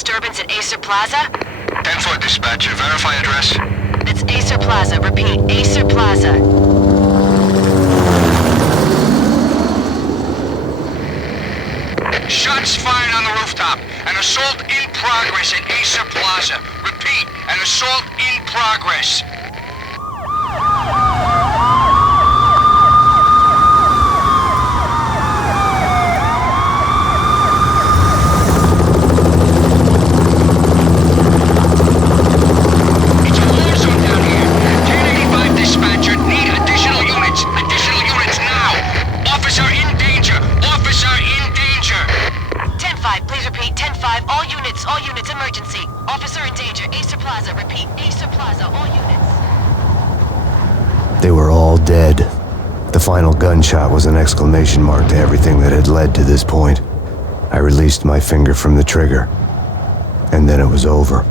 disturbance at Acer Plaza? 10-4 dispatcher. Verify address. It's Acer Plaza. Repeat, Acer Plaza. Shots fired on the rooftop. An assault in progress at Acer Plaza. Repeat, an assault in progress. It's a war zone down here. 1085 dispatcher. Need additional units. Additional units now. Officer in danger. Officer in danger. 10-5, please repeat. 10-5, all units, emergency. Officer in danger, Acer Plaza. Repeat, Acer Plaza, all units. They were all dead. The final gunshot was an exclamation mark to everything that had led to this point. I released my finger from the trigger, and then it was over.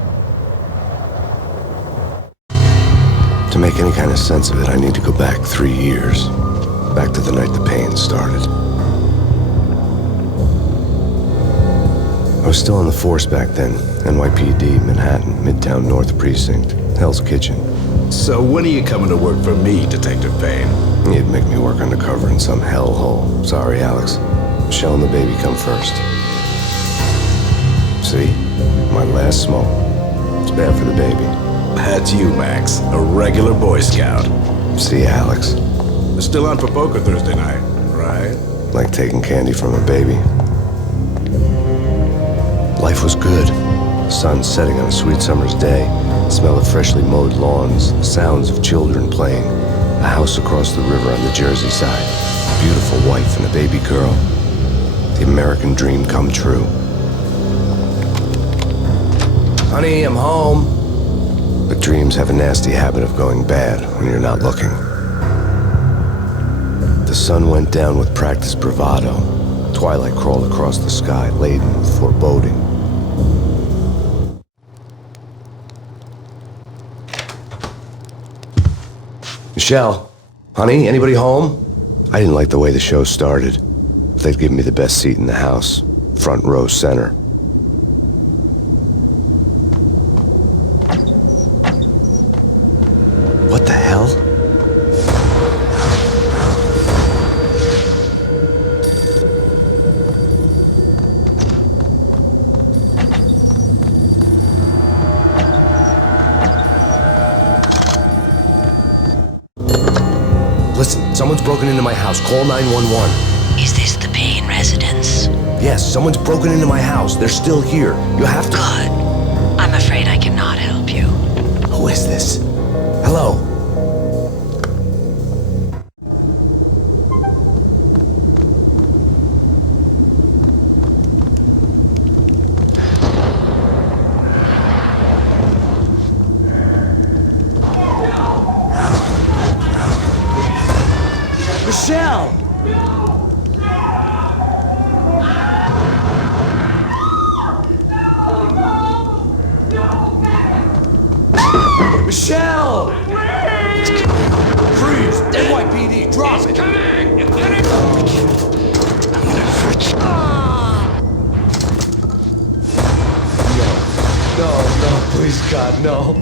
To make any kind of sense of it, I need to go back 3 years. Back to the night the Payne started. I was still in the force back then. NYPD, Manhattan, Midtown North Precinct, Hell's Kitchen. So when are you coming to work for me, Detective Payne? You'd make me work undercover in some hellhole. Sorry, Alex. Michelle and the baby come first. See? My last smoke. It's bad for the baby. That's you, Max. A regular Boy Scout. See, Alex. Still on for poker Thursday night, right? Like taking candy from a baby. Life was good. Sun setting on a sweet summer's day. Smell of freshly mowed lawns. Sounds of children playing. A house across the river on the Jersey side. A beautiful wife and a baby girl. The American dream come true. Honey, I'm home. But dreams have a nasty habit of going bad when you're not looking. The sun went down with practiced bravado. Twilight crawled across the sky, laden with foreboding. Michelle, honey, anybody home? I didn't like the way the show started. They'd given me the best seat in the house, front row center. What the hell? Listen, someone's broken into my house. Call 911. Is this the Payne residence? Yes, someone's broken into my house. They're still here. You have to... Good. I'm afraid I cannot help you. Who is this? Hello? Michelle! Michelle! Freeze! NYPD, drop it! No, please, God, no.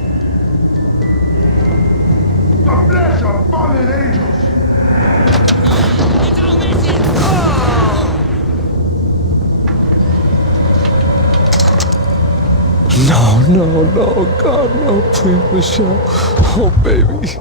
The flesh of fallen angels! No, God, no, please, Michelle. Oh, baby.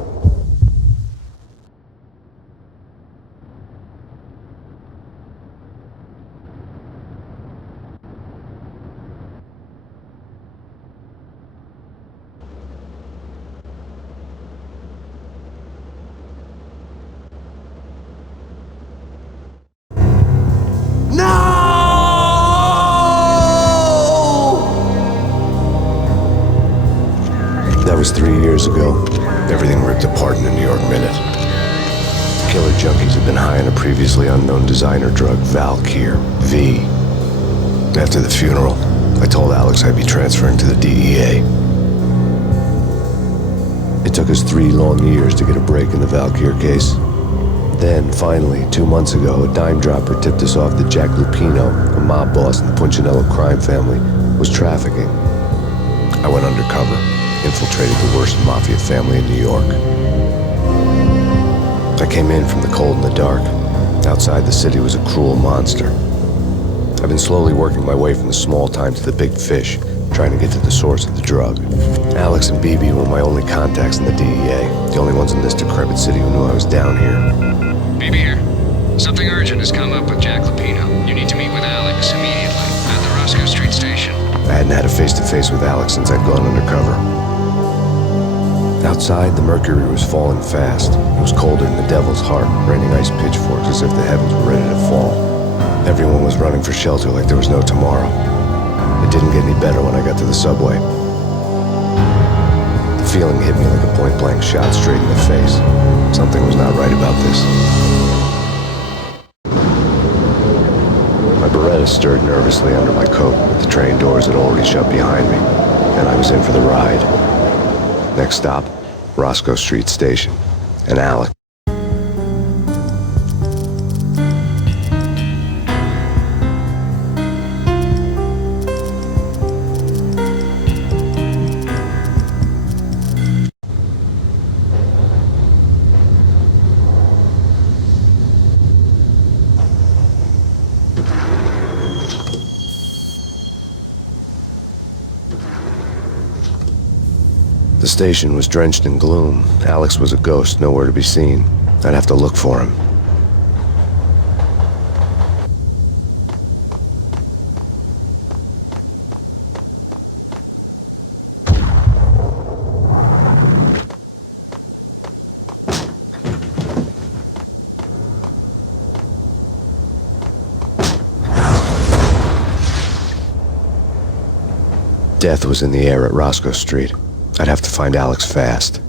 That was 3 years ago. Everything ripped apart in the New York Minute. Killer junkies had been high on a previously unknown designer drug, Valkyr, V. After the funeral, I told Alex I'd be transferring to the DEA. It took us 3 long years to get a break in the Valkyr case. Then, finally, 2 months ago, a dime dropper tipped us off that Jack Lupino, a mob boss in the Punchinello crime family, was trafficking. I went undercover, infiltrated the worst mafia family in New York. I came in from the cold and the dark. Outside the city was a cruel monster. I've been slowly working my way from the small time to the big fish, trying to get to the source of the drug. Alex and BB were my only contacts in the DEA, the only ones in this decrepit city who knew I was down here. BB here. Something urgent has come up with Jack Lapino. You need to meet with Alex immediately at the Roscoe Street station. I hadn't had a face-to-face with Alex since I'd gone undercover. Outside, the mercury was falling fast. It was colder than the devil's heart, raining ice pitchforks as if the heavens were ready to fall. Everyone was running for shelter like there was no tomorrow. It didn't get any better when I got to the subway. The feeling hit me like a point-blank shot straight in the face. Something was not right about this. My Beretta stirred nervously under my coat, but the train doors had already shut behind me, and I was in for the ride. Next stop, Roscoe Street Station, and Alex. The station was drenched in gloom. Alex was a ghost, nowhere to be seen. I'd have to look for him. Death was in the air at Roscoe Street. I'd have to find Alex fast.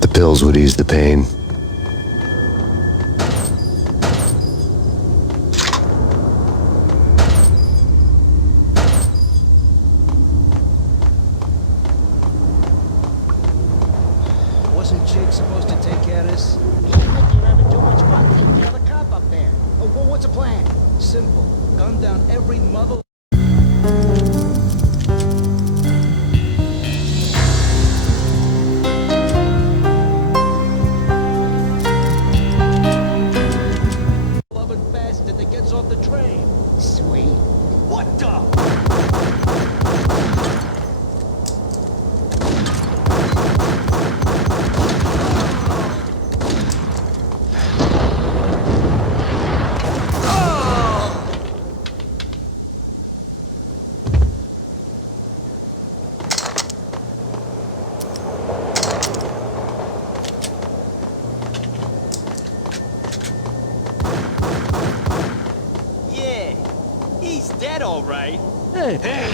The pills would ease the pain. Wasn't Jake supposed to take care of this? You're having too much fun taking care of the cop up there. Oh, well, what's the plan? Simple. Gun down every mother... loving bastard that gets off the train. Sweet. What the... He's dead, all right. Hey.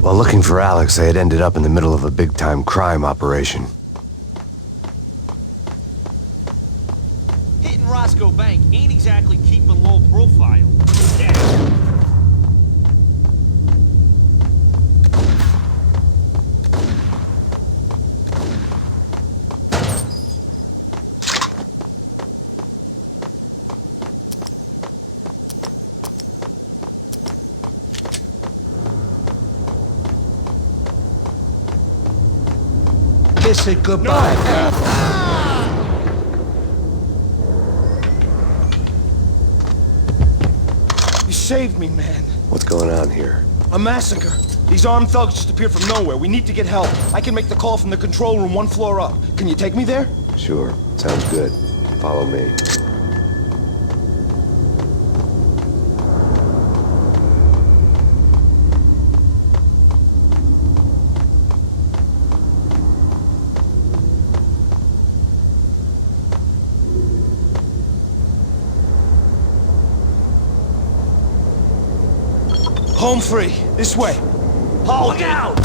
While looking for Alex, I had ended up in the middle of a big-time crime operation. exactly keep a low profile. Yeah. Kiss it goodbye. You saved me, man. What's going on here? A massacre. These armed thugs just appeared from nowhere. We need to get help. I can make the call from the control room 1 floor up. Can you take me there? Sure, sounds good. Follow me. Home free. This way. Look out!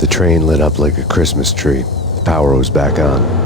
The train lit up like a Christmas tree. The power was back on.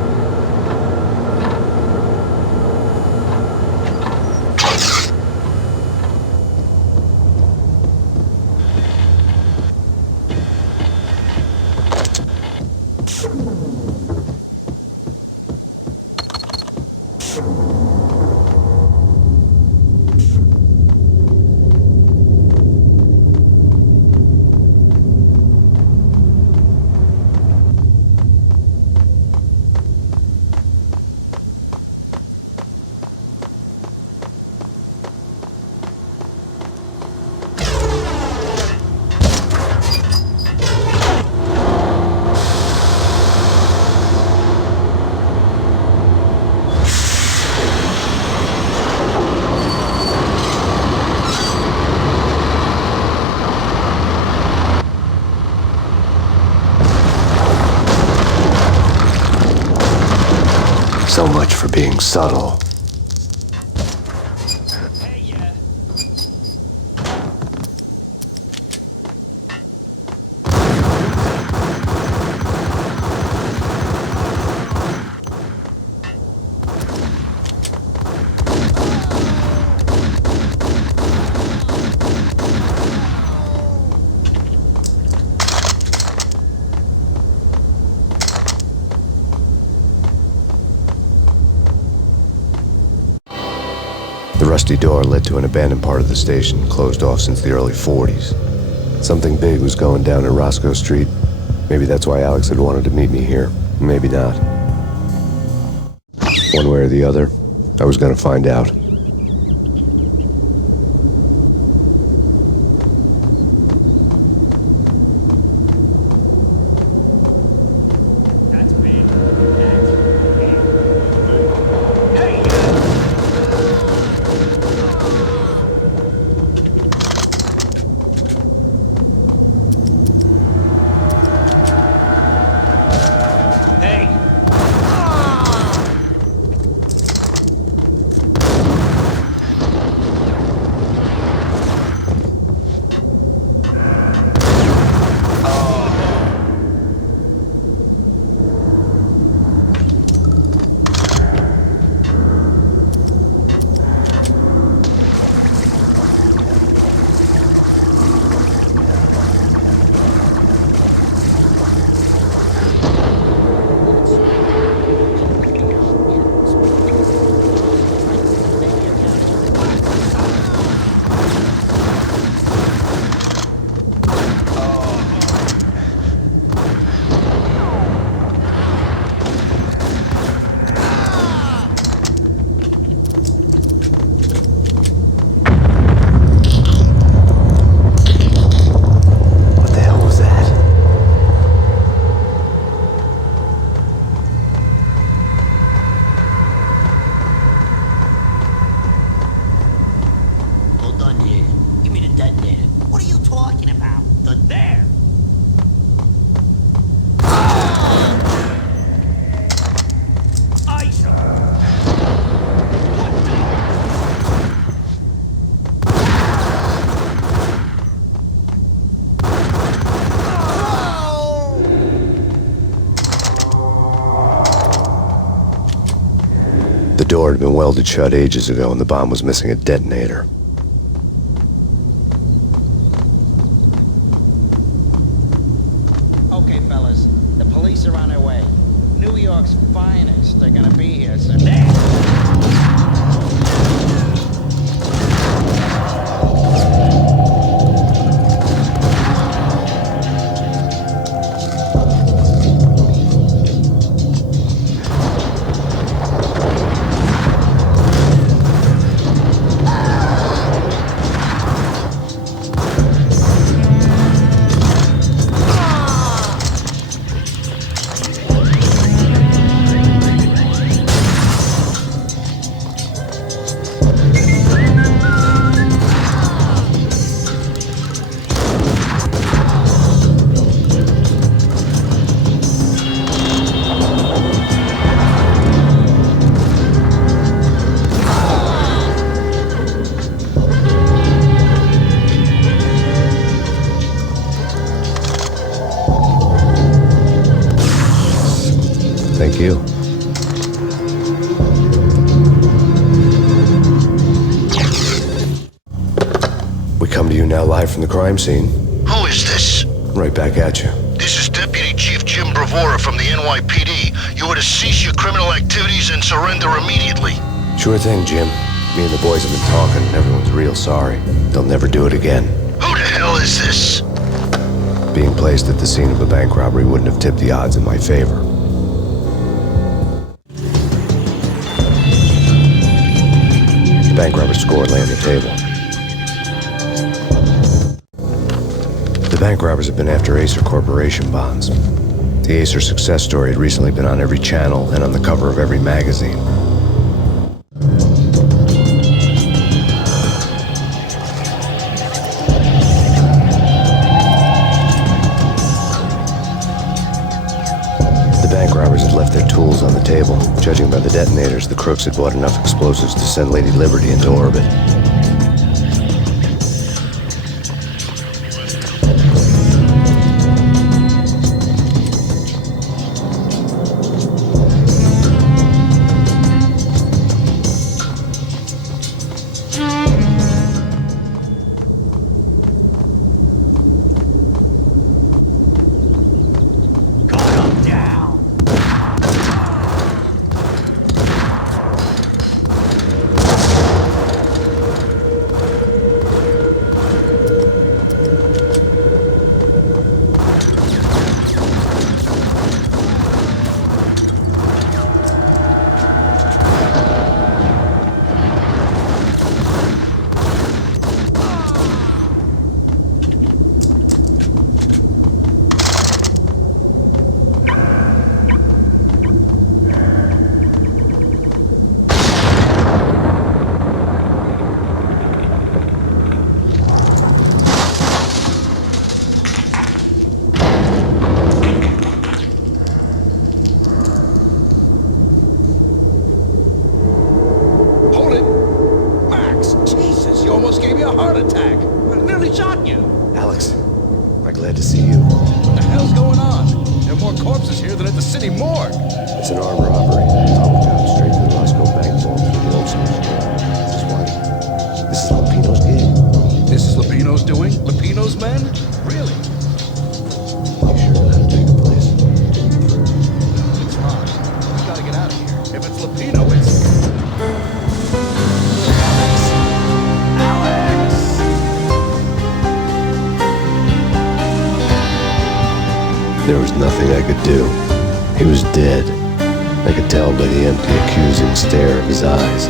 So much for being subtle. The rusty door led to an abandoned part of the station, closed off since the early 40s. Something big was going down at Roscoe Street. Maybe that's why Alex had wanted to meet me here. Maybe not. One way or the other, I was gonna find out. door had been welded shut ages ago, and the bomb was missing a detonator. Okay, fellas. The police are on their way. New York's finest. They're gonna be here soon. Thank you. We come to you now live from the crime scene. Who is this? Right back at you. This is Deputy Chief Jim Bravura from the NYPD. You are to cease your criminal activities and surrender immediately. Sure thing, Jim. Me and the boys have been talking, and everyone's real sorry. They'll never do it again. Who the hell is this? Being placed at the scene of a bank robbery wouldn't have tipped the odds in my favor. The bank robber's score lay on the table. The bank robbers have been after Acer Corporation bonds. The Acer success story had recently been on every channel and on the cover of every magazine. The bank robbers had left their tools on the table. Judging by the detonators, the crooks had bought enough explosives to send Lady Liberty into orbit. Alex, I'm glad to see you. What the hell's going on? There are more corpses here than at the city morgue. It's an armed robbery. Tunnel job straight to the Roscoe Bank vault through the old school. This is what? This is Lupino's gig? This is Lupino's doing? Lupino's men? Really? You sure that'll take the place? It's locked. We gotta get out of here. If it's Lupino, it's... There was nothing I could do. He was dead. I could tell by the empty, accusing stare of his eyes.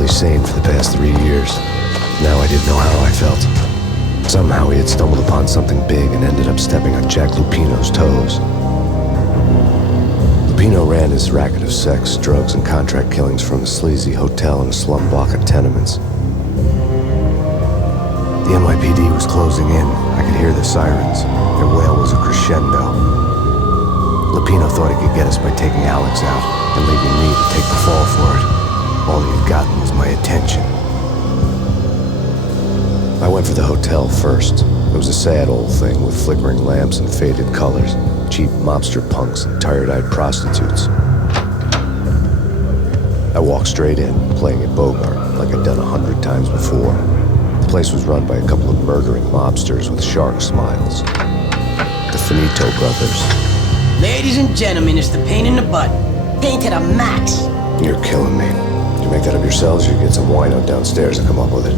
relatively sane for the past 3 years. Now I didn't know how I felt. Somehow he had stumbled upon something big and ended up stepping on Jack Lupino's toes. Lupino ran his racket of sex, drugs, and contract killings from a sleazy hotel in a slum block of tenements. The NYPD was closing in. I could hear the sirens. Their wail was a crescendo. Lupino thought he could get us by taking Alex out and leaving me to take the fall for it. All he had gotten was my attention. I went for the hotel first. It was a sad old thing with flickering lamps and faded colors, cheap mobster punks and tired-eyed prostitutes. I walked straight in, playing at Bogart like I'd done 100 times before. The place was run by a couple of murdering mobsters with shark smiles. The Finito brothers. Ladies and gentlemen, it's the Payne in the butt. Payne to the max. You're killing me. Did you make that up yourselves, or you get some wino downstairs and come up with it?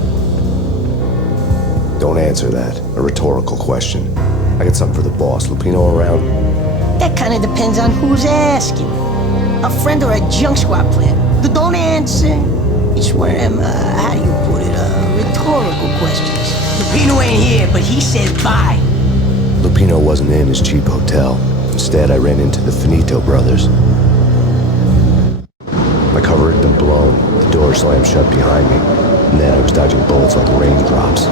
Don't answer that. A rhetorical question. I got something for the boss. Lupino around? That kind of depends on who's asking. A friend or a junk squad player. Don't answer. It's one of them, how do you put it, rhetorical questions. Lupino ain't here, but he said bye. Lupino wasn't in his cheap hotel. Instead, I ran into the Finito brothers. My cover had been blown. The door slammed shut behind me. And then I was dodging bullets like raindrops.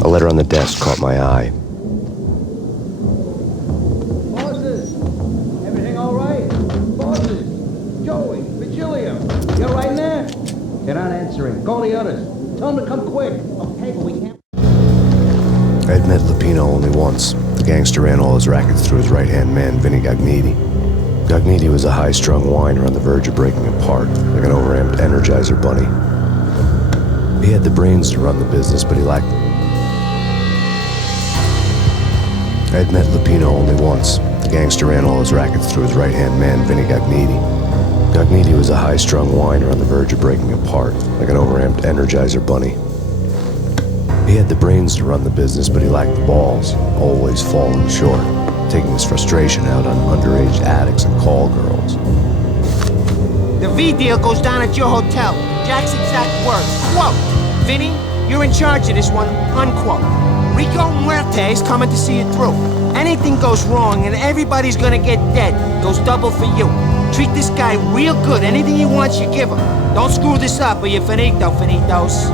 A letter on the desk caught my eye. Bosses! Everything all right? Bosses! Joey! Virgilio! You all right in there? They're not answering. Call the others. Tell them to come quick. Okay, but we can't... I had met Lupino only once. The gangster ran all his rackets through his right-hand man, Vinny Gagniti. Gagniti was a high-strung whiner on the verge of breaking apart, like an overamped Energizer bunny. He had the brains to run the business, but he lacked... I had met Lupino only once. The gangster ran all his rackets through his right-hand man, Vinny Gagniti. Gagniti was a high-strung whiner on the verge of breaking apart, like an overamped Energizer bunny. He had the brains to run the business, but he lacked the balls, always falling short, taking his frustration out on underage addicts and call girls. The V deal goes down at your hotel. Jack's exact words. Quote, Vinny, you're in charge of this one, unquote. Rico Muerte's coming to see it through. Anything goes wrong and everybody's gonna get dead. Goes double for you. Treat this guy real good. Anything he wants, you give him. Don't screw this up or you're finito, finitos.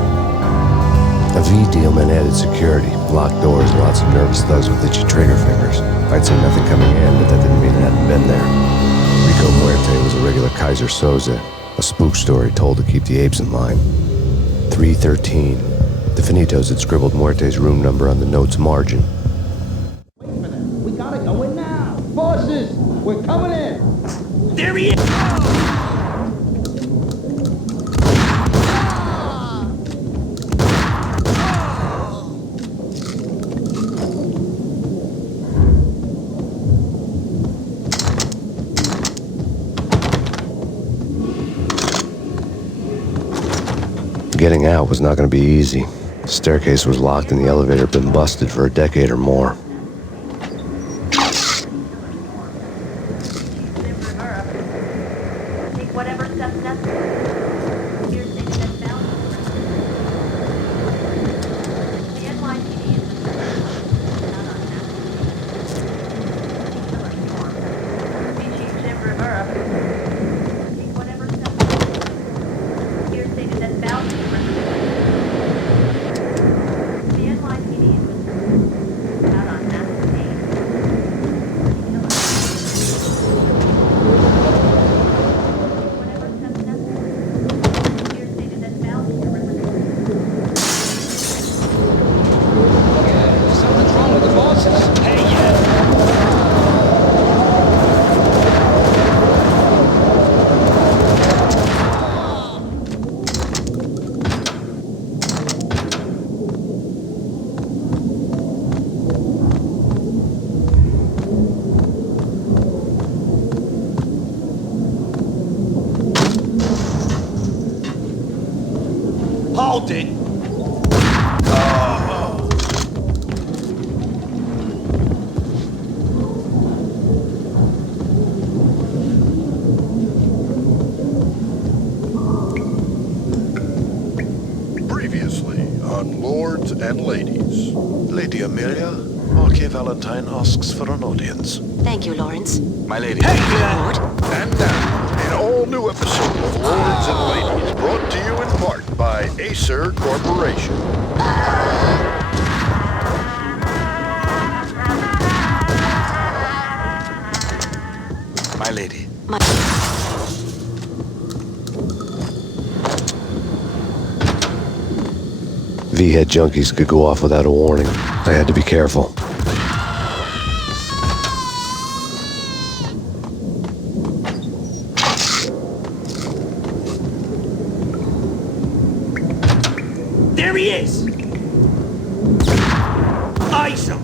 A V deal meant added security, locked doors, and lots of nervous thugs with itchy trigger fingers. I'd seen nothing coming in, but that didn't mean it hadn't been there. Rico Muerte was a regular Kaiser Soze, a spook story told to keep the apes in line. 313. The Finitos had scribbled Muerte's room number on the note's margin. Wait for them. We gotta go in now. Bosses! We're coming in! There he is! Getting out was not going to be easy. The staircase was locked and the elevator had been busted for a decade or more. Take whatever steps necessary. Here's things that found. The NYPD is not on that. Chief Jim Rivera. Take whatever steps necessary. Here's things that found. The NYPD is not on that. Whatever steps necessary. Hold it. Previously on Lords and Ladies. Lady Amelia, Marquis Valentine asks for an audience. Thank you, Lawrence. My lady. Lord. And now, an all-new episode of Lords and Ladies, brought to you in part by Acer Corporation. My lady. V-head junkies could go off without a warning. I had to be careful. There he is! Eyes him!